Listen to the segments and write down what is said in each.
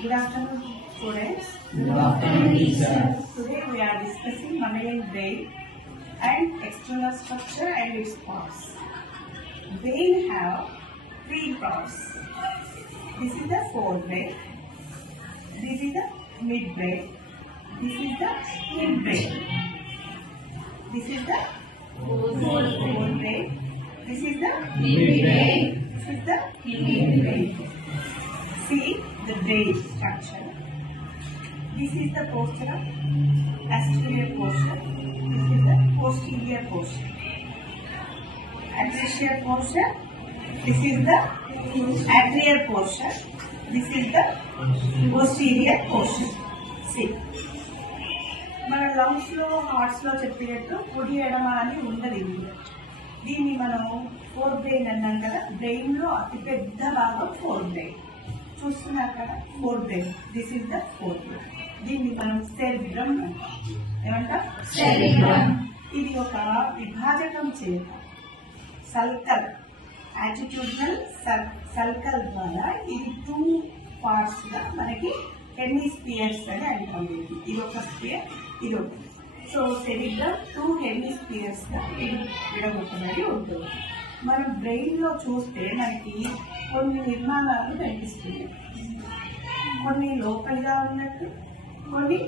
Good afternoon, students. Good afternoon, teacher. Today we are discussing mammalian brain and external structure and its parts. Brain have three parts. This is the forebrain. This is the midbrain. This is the hindbrain. This is the forebrain. This is the Midbrain. This is the hindbrain. See the brain structure. This is the posterior portion. This is the posterior portion. Anterior portion. This is the anterior portion. This is the posterior portion. See. మన lungs లో hearts లో చెప్పినట్టు కుడి ఎడమ అని ఉండదు. దీన్ని మనం ఫోర్ బ్రెయిన్ అన్నాం కదా. బ్రెయిన్ లో అతిపెద్ద భాగం ఫోర్ బ్రెయిన్. చూస్తున్నారు కదా, four brain. This is the four brain. దీన్ని మనం సెరిబ్రమ్ అంటాం. ఏమంటాం? సెరిబ్రమ్. ఇది ఒక విభాజకం చేత సల్కల్ యాటిట్యూడ్నల్ సల్కల్ ద్వారా ఇది 2 పార్ట్స్ గా మనకి హెమిస్పియర్స్ అని అంటాం. ఇది ఒక స్పియర్, ఇది ఒకటి. సో సెరిబ్రమ్ 2 హెమిస్పియర్స్ గా విడగొట్టబడి ఉంటుంది. మనం బ్రెయిన్ లో చూస్తే మనకి కొన్ని నిర్మాణాలు కనిపిస్తున్నాయి. కొన్ని లోపలిగా ఉన్నట్టు, కొన్ని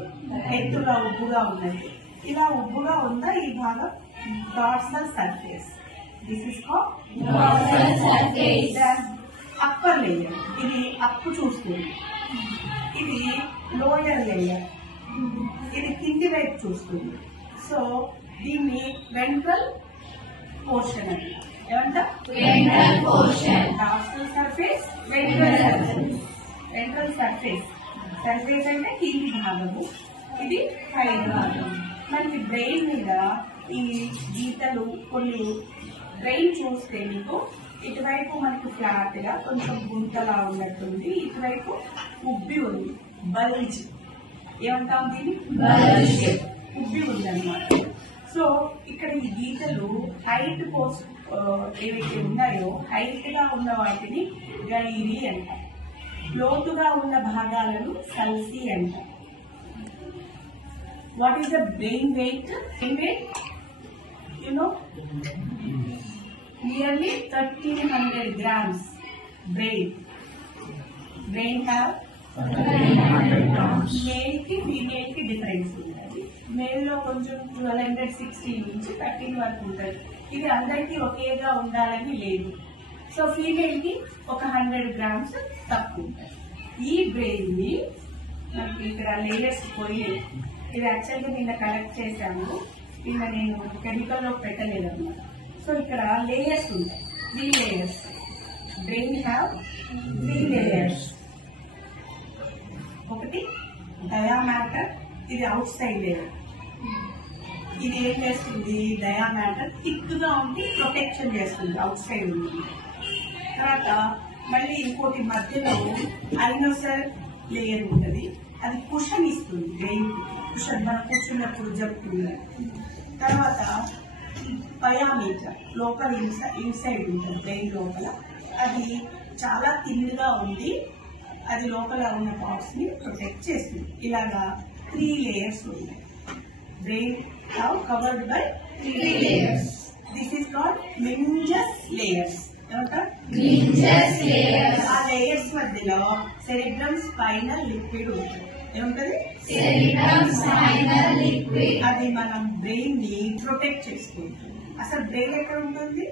ఎత్తుగా ఉబ్బుగా ఉన్నట్టు. ఇలా ఉబ్బుగా ఉందా ఈ భాగం dorsal surface. This is called upper layer. ఇది అప్పు చూస్తుంది. ఇది లోయర్ లేయర్. ఇది కింది వైపు చూస్తుంది. సో దీన్ని వెంట్రల్ పోర్షన్ అంటారు. ఏమంటా? Ventral portion. Dorsal surface, ventral surface. Ventral surface surface అంటే కింది భాగము, ఇది పై భాగం. మనకి బ్రెయిన్ మీద ఈ గీతలు కొన్ని. బ్రెయిన్ చూస్తే మీకు ఇటువైపు మనకి ఫ్లాట్ గా కొంచెం గుంతలా ఉన్నట్టుంది, ఇటువైపు ఉబ్బి ఉంది, బల్జ్. ఏమంటాం దీన్ని? Bulge. ఉబ్బి ఉందన్నమాట. సో ఇక్కడ ఈ గీతలు హైట్ పోస్ట్ ఏవైతే ఉన్నాయో హైట్ గా ఉన్న వాటిని గైరి అంటాం. లోతుగా ఉన్న భాగాలను సల్సి అంటాం. What is the brain wait? Nearly 1300 grams. Brain have male కి ఫీమేల్ కి డిఫరెన్స్ ఉంటుంది. మేల్ లో కొంచెం 1260 నుంచి 13 వరకు ఉంటుంది. ఇది అందరికీ ఒకేగా ఉండాలని లేదు. సో ఫీమేల్ కి ఒక 100 grams తక్కువ ఉంటుంది. ఈ బ్రెయిన్ ని మనకి ఇక్కడ లేయర్స్ పోయి, ఇది యాక్చువల్గా నిన్న కలెక్ట్ చేశాము. నిన్న నేను కెమికల్ లో పెట్టలేదు అన్నమాట. సో ఇక్కడ లేయర్స్ ఉంటాయి, 3 layers. Brain have 3 layers. ఒకటి డయామాటర్, ఇది అవుట్ సైడ్ లేయర్. ఇది ఏం చేస్తుంది? డయామాటర్ థిక్ గా ఉండి ప్రొటెక్షన్ చేస్తుంది, అవుట్ సైడ్ ఉంది. తర్వాత మళ్ళీ ఇంకోటి మధ్యలో ఐనోసర్ లేయర్ ఉంటుంది, అది కుషన్ ఇస్తుంది బ్రెయిన్. కుషన్ మనం కూర్చున్నప్పుడు జరుగుతుంది. తర్వాత పయామీటర్ లోపల ఇన్సైడ్ ఉంటుంది బ్రెయిన్ లోపల. అది చాలా థిన్గా ఉండి అది లోపల ఉన్న పార్ట్స్ ని ప్రొటెక్ట్ చేస్తుంది. ఇలాగా 3 layers ఉన్నాయి. Brain have covered by 3 layers. This is called meninges layers. ఏమంటారు? Meninges layers. ఆ లేయర్స్ మధ్యలో సెరిబ్రమ్ స్పైనల్ లిక్విడ్ ఉంటుంది. ఏముంటది? Cerebrum spinal liquid. అది మనం బ్రెయిన్ ని ప్రొటెక్ట్ చేసుకుంటుంది. అసలు బ్రెయిన్ ఎక్కడ ఉంటుంది?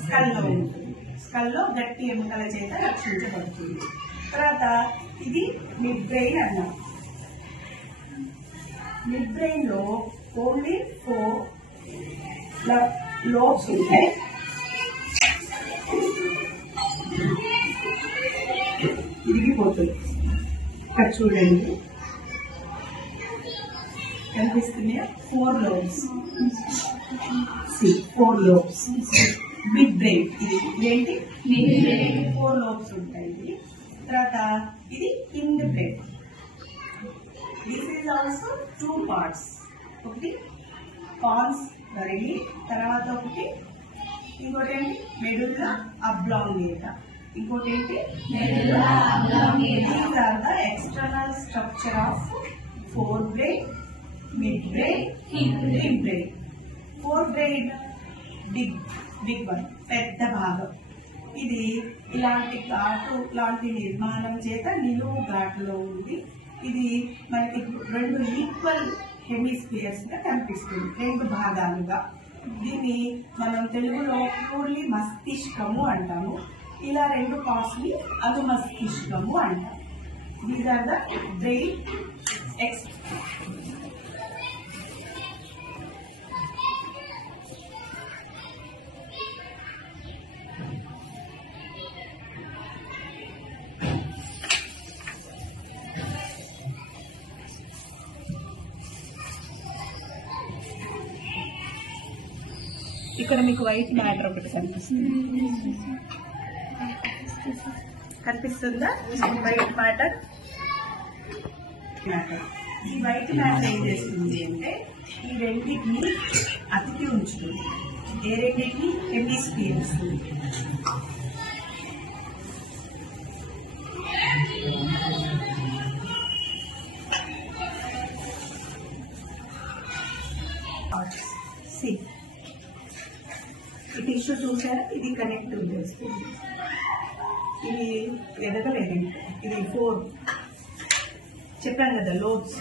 స్కల్ లో ఉంటుంది. స్కల్ లో గట్టి ఎముకల చేత రక్షించబడుతుంది. తర్వాత ఇది మిడ్ బ్రెయిన్ అన్నాం. మిడ్ బ్రెయిన్ లో ఓన్లీ 4 లోబ్స్ ఉంటాయి. ఇరిగిపోతుంది. ఇక్కడ చూడండి, కనిపిస్తున్నాయా? 4 lobes. 4 lobes. Big brain. ఇది ఏంటి? Midbrain. 4 lobes ఉంటాయి. తర్వాత ఇది Hind brain. This is also 2 parts. ఒకటి పాన్స్ బరెలి, తర్వాత ఒకటి ఇంకోటి ఏంటి? Medulla oblongata. ఇంకోటి ఏంటి Medulla oblongata. These are the external structure of forebrain, midbrain, hindbrain. Forebrain big one, పెద్ద భాగం. ఇది ఇలాంటి లాంటి నిర్మాణం చేత నిలువు ఘాటులో ఉంది. ఇది మనకి రెండు ఈక్వల్ హెమిస్ఫియర్స్ గా కనిపిస్తుంది, రెండు భాగాలుగా. దీన్ని మనం తెలుగులో ప్యూర్లీ మస్తిష్కము అంటాము. ఇలా రెండు పార్ట్స్ ని అనుమస్తిష్కము అంటాం. దీస్ ఆర్ ద బ్రెయిన్ ఇక్కడ మీకు వైట్ మ్యాటర్ ఒకటి కనిపిస్తుందా? White matter. ఈ వైట్ మ్యాటర్ ఏం చేస్తుంది అంటే ఈ రెండింటిని అతికి ఉంచుతుంది. ఏ రెండింటిని? హెమిస్ఫియర్స్. ఈ టిష్యూ చూసారా? ఇది కనెక్ట్ చేస్తుంది. ఇది ఎదగలేదు. ఇది 4 చెప్పాను కదా లోబ్స్.